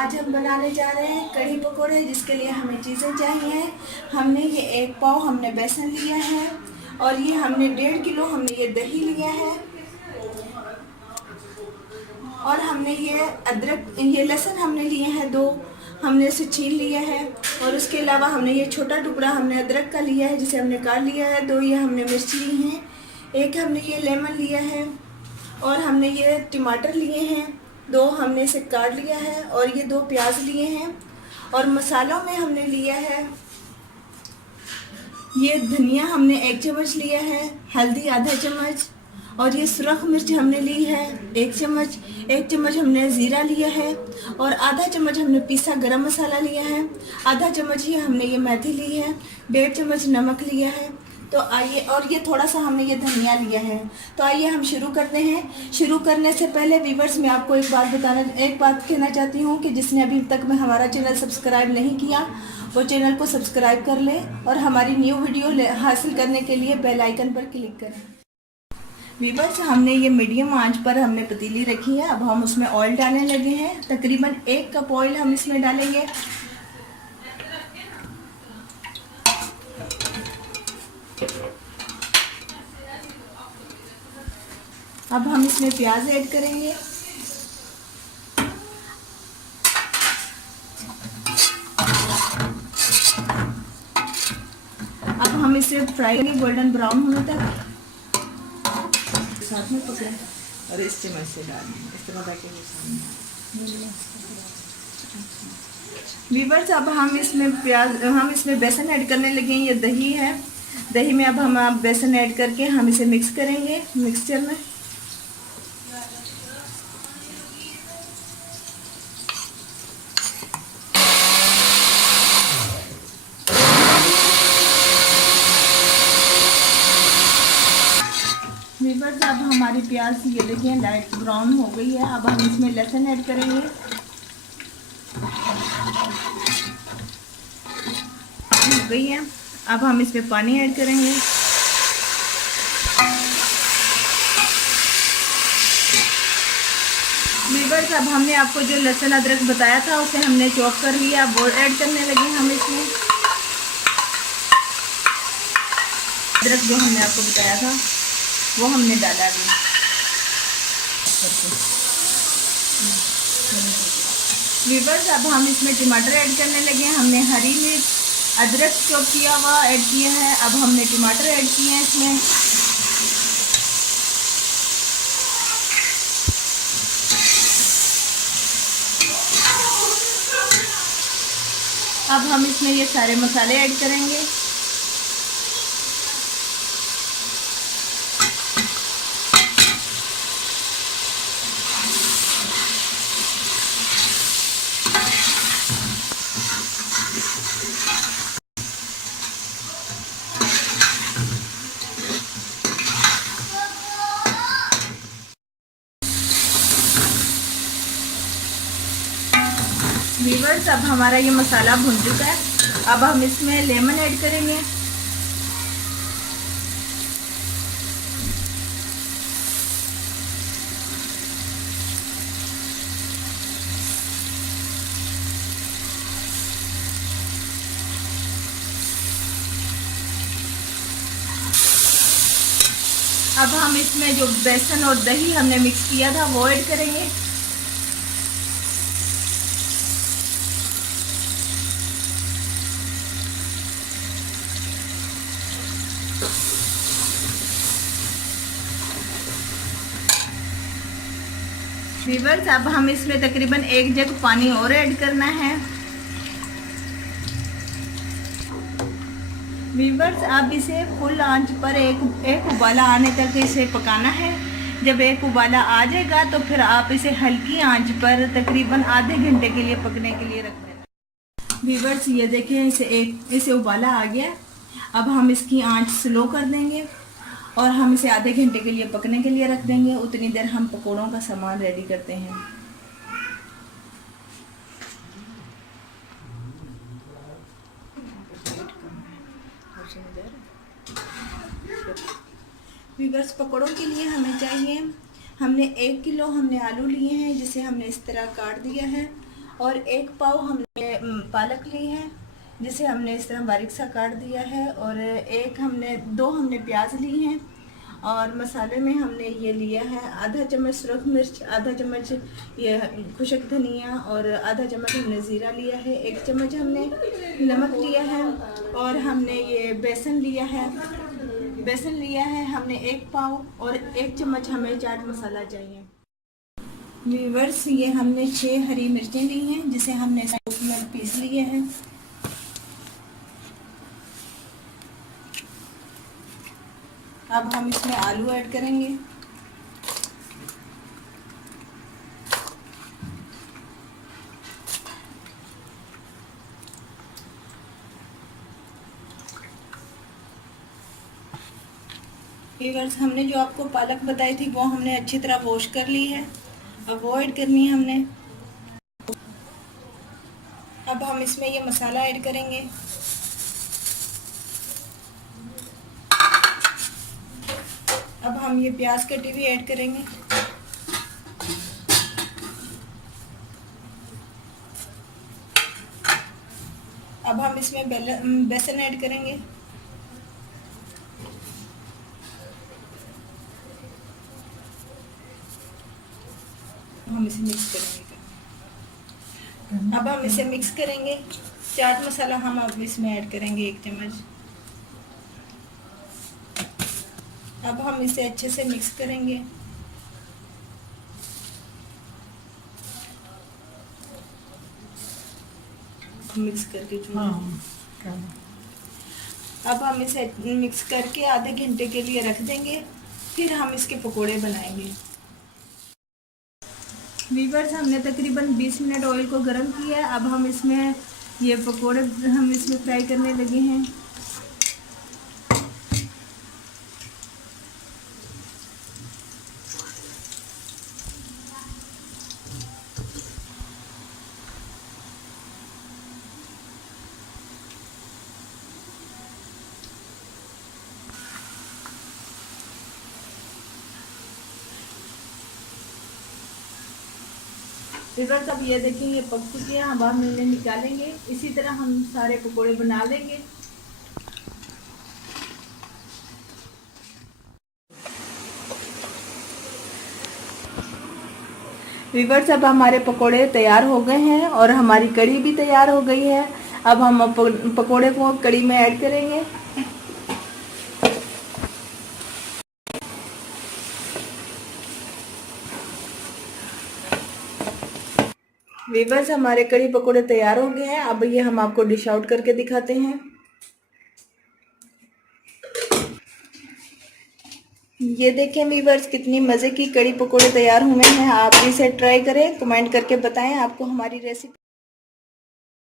आज हम बनाने जा रहे हैं कढ़ी पकोड़े, जिसके लिए हमें चीज़ें चाहिए। हमने ये 1 पाव हमने बेसन लिया है और ये हमने 1.5 किलो हमने ये दही लिया है और हमने ये अदरक ये लहसुन हमने लिए हैं 2, हमने इसे छील लिया है और उसके अलावा हमने ये छोटा टुकड़ा हमने अदरक का लिया है जिसे हमने काट लिया है। 2 ये हमने मिर्च ली हैं, 1 हमने ये लेमन लिया है और हमने ये टमाटर लिए हैं 2, हमने इसे काट लिया है और ये 2 प्याज लिए हैं। और मसालों में हमने लिया है ये धनिया हमने 1 चम्मच लिया है, हल्दी आधा चम्मच और ये सुरख मिर्च हमने ली है 1 चम्मच, 1 चम्मच हमने ज़ीरा लिया है और आधा चम्मच हमने पीसा गरम मसाला लिया है, आधा चम्मच ही हमने ये मेथी ली है, 1.5 चम्मच नमक लिया है। तो आइए, और ये थोड़ा सा हमने ये धनिया लिया है। तो आइए हम शुरू करते हैं। शुरू करने से पहले व्यूअर्स मैं आपको एक बात कहना चाहती हूँ कि जिसने अभी तक में हमारा चैनल सब्सक्राइब नहीं किया वो चैनल को सब्सक्राइब कर ले और हमारी न्यू वीडियो हासिल करने के लिए बेल आइकन पर क्लिक करें। व्यूअर्स हमने ये मीडियम आंच पर हमने पतीली रखी है। अब हम उसमें ऑयल डालने लगे हैं। तकरीबन 1 कप ऑयल हम इसमें डालेंगे। अब हम इसमें प्याज ऐड करेंगे। अब हम इसे फ्राई करेंगे गोल्डन ब्राउन होने तक। साथ में पकड़ें और इस चम्मच से डालें, इस तरह बैठे व्यूअर्स अब हम इसमें बेसन ऐड करने लगे हैं। ये दही है, दही में अब हम बेसन ऐड करके हम इसे मिक्स करेंगे मिक्सचर में। व्यूअर्स अब हमारी प्याज ये देखिए लाइट ब्राउन हो गई है। अब हम इसमें लहसुन ऐड करेंगे। हो गई है। अब हम इसमें पानी ऐड करेंगे। व्यूअर्स अब हमने आपको जो लहसुन अदरक बताया था उसे हमने चॉप कर लिया, वो ऐड करने लगे हम इसमें। अदरक जो हमने आपको बताया था वो हमने डाला भी। व्यूअर्स अब हम इसमें टमाटर ऐड करने लगे हैं। हमने हरी मिर्च अदरक चॉप किया हुआ ऐड किया है। अब हमने टमाटर ऐड किए हैं इसमें। अब हम इसमें ये सारे मसाले ऐड करेंगे। व्यूअर्स अब हमारा ये मसाला भुन चुका है। अब हम इसमें लेमन ऐड करेंगे। अब हम इसमें जो बेसन और दही हमने मिक्स किया था वो ऐड करेंगे। व्यूअर्स अब हम इसमें तकरीबन 1 जग पानी और ऐड करना है। व्यूअर्स अब इसे फुल आंच पर एक उबाला आने तक इसे पकाना है। जब एक उबाला आ जाएगा तो फिर आप इसे हल्की आंच पर तकरीबन आधे घंटे के लिए पकने के लिए रख दें। व्यूअर्स ये देखें इसे उबाला आ गया। अब हम इसकी आंच स्लो कर देंगे और हम इसे आधे घंटे के लिए पकने के लिए रख देंगे। उतनी देर हम पकोड़ों का सामान रेडी करते हैं। व्यूअर्स पकौड़ों के लिए हमें चाहिए, हमने 1 किलो हमने आलू लिए हैं जिसे हमने इस तरह काट दिया है और 1 पाव हमने पालक ली है, जिसे हमने इस तरह बारीक सा काट दिया है। और दो हमने प्याज ली हैं। और मसाले में हमने ये लिया है आधा चम्मच सुरख मिर्च, आधा चम्मच ये खुशक धनिया, और आधा चम्मच हमने ज़ीरा लिया है। 1 चम्मच हमने नमक लिया है। और हमने ये बेसन लिया है हमने 1 पाव, और 1 चम्मच हमें चाट मसाला चाहिए। व्यूअर्स, ये हमने 6 हरी मिर्चें ली हैं, जिसे हमने इसमें पीस लिए हैं। अब हम इसमें आलू ऐड करेंगे। व्यूअर्स, हमने जो आपको पालक बताई थी वो हमने अच्छी तरह वॉश कर ली है। अब वो ऐड करनी है हमने। अब हम इसमें ये मसाला ऐड करेंगे। अब हम ये प्याज कटी हुई ऐड करेंगे। अब हम इसमें बेसन ऐड करेंगे। हम इसे मिक्स करेंगे। अब हम इसे मिक्स करेंगे। चाट मसाला हम अब इसमें ऐड करेंगे 1 चम्मच। अब हम इसे अच्छे से मिक्स करेंगे। मिक्स करके अब हम इसे मिक्स करके आधे घंटे के लिए रख देंगे। फिर हम इसके पकोड़े बनाएंगे। व्यूअर्स, हमने तकरीबन 20 मिनट ऑयल को गर्म किया है। अब हम इसमें ये पकोड़े हम इसमें फ्राई करने लगे हैं। व्यूअर्स, अब ये देखिए ये पक चुके हैं। अब हम इन्हें निकालेंगे। इसी तरह हम सारे पकोड़े बना लेंगे। व्यूअर्स, अब हमारे पकोड़े तैयार हो गए हैं और हमारी कढ़ी भी तैयार हो गई है। अब हम पकोड़े को कढ़ी में ऐड करेंगे। व्यूअर्स, हमारे कढ़ी पकोड़े तैयार हो गए हैं। अब ये हम आपको डिश आउट करके दिखाते हैं। ये देखें व्यूअर्स, कितनी मज़े की कढ़ी पकोड़े तैयार हुए हैं। आप इसे ट्राई करें, कमेंट करके बताएं आपको हमारी रेसिपी